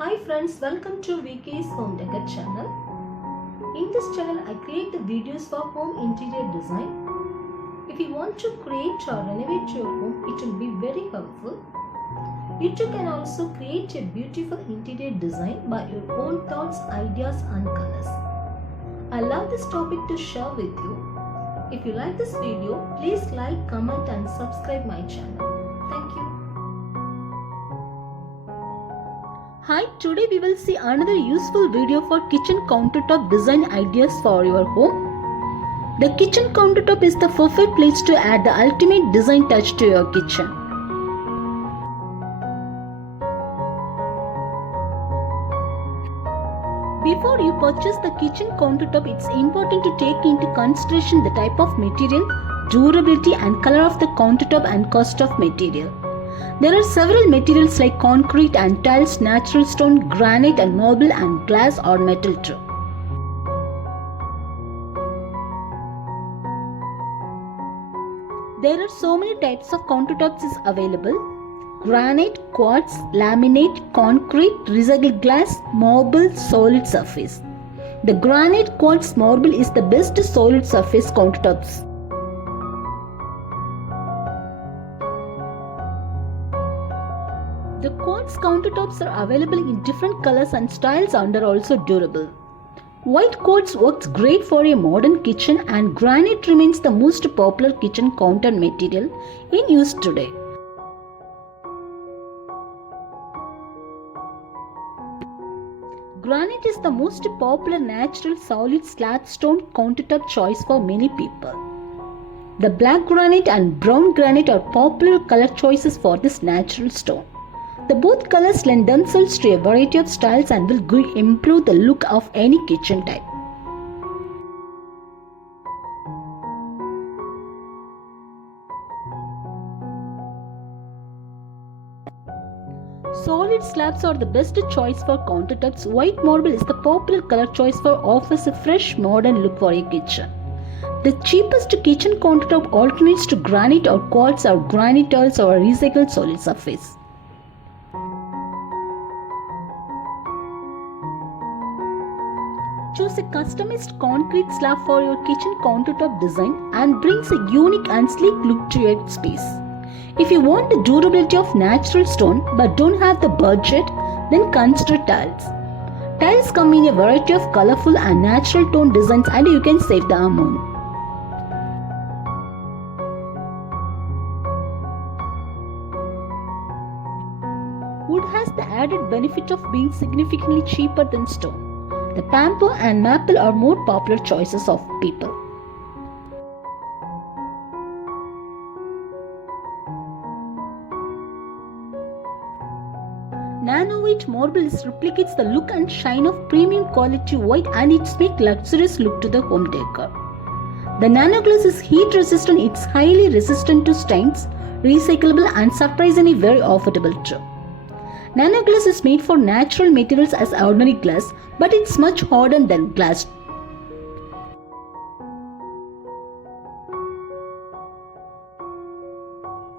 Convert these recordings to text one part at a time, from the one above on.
Hi friends, welcome to VK's Home Decor channel. In this channel, I create the videos for home interior design. If you want to create or renovate your home, it will be very helpful. You too can also create a beautiful interior design by your own thoughts, ideas and colors. I love this topic to share with you. If you like this video, please like, comment and subscribe my channel. Thank you. Hi, today we will see another useful video for kitchen countertop design ideas for your home. The kitchen countertop is the perfect place to add the ultimate design touch to your kitchen. Before you purchase the kitchen countertop, it's important to take into consideration the type of material, durability and color of the countertop and cost of material. There are several materials like concrete and tiles, natural stone, granite and marble and glass or metal too. There are so many types of countertops is available. Granite, quartz, laminate, concrete, recycled glass, marble, solid surface. The granite, quartz, marble is the best solid surface countertops. The quartz countertops are available in different colors and styles and are also durable. White quartz works great for a modern kitchen and granite remains the most popular kitchen counter material in use today. Granite is the most popular natural solid slab stone countertop choice for many people. The black granite and brown granite are popular color choices for this natural stone. The both colors lend themselves to a variety of styles and will improve the look of any kitchen type. Solid slabs are the best choice for countertops. White marble is the popular color choice for offers a fresh modern look for a kitchen. The cheapest kitchen countertop alternates to granite or quartz or granite tiles or recycled solid surface. Choose a customized concrete slab for your kitchen countertop design and brings a unique and sleek look to your space. If you want the durability of natural stone but don't have the budget, then consider tiles. Tiles come in a variety of colorful and natural tone designs and you can save the amount. Wood has the added benefit of being significantly cheaper than stone. The bamboo and maple are more popular choices of people. Nano white marble replicates the look and shine of premium quality white and it makes luxurious look to the home decor. The nano glass is heat resistant, it's highly resistant to stains, recyclable and surprisingly very affordable too. Nano glass is made for natural materials as ordinary glass, but it's much harder than glass.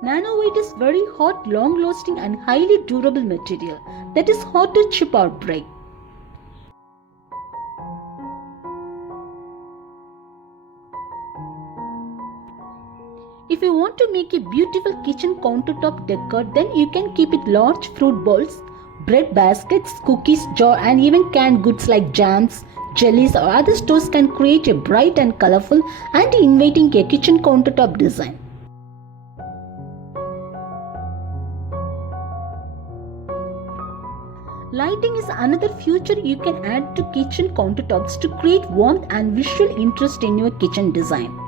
Nano white is very hot, long-lasting and highly durable material that is hard to chip or break. If you want to make a beautiful kitchen countertop decor, then you can keep it large fruit bowls, bread baskets, cookies jar and even canned goods like jams, jellies or other stores can create a bright and colorful and inviting a kitchen countertop design. Lighting is another feature you can add to kitchen countertops to create warmth and visual interest in your kitchen design.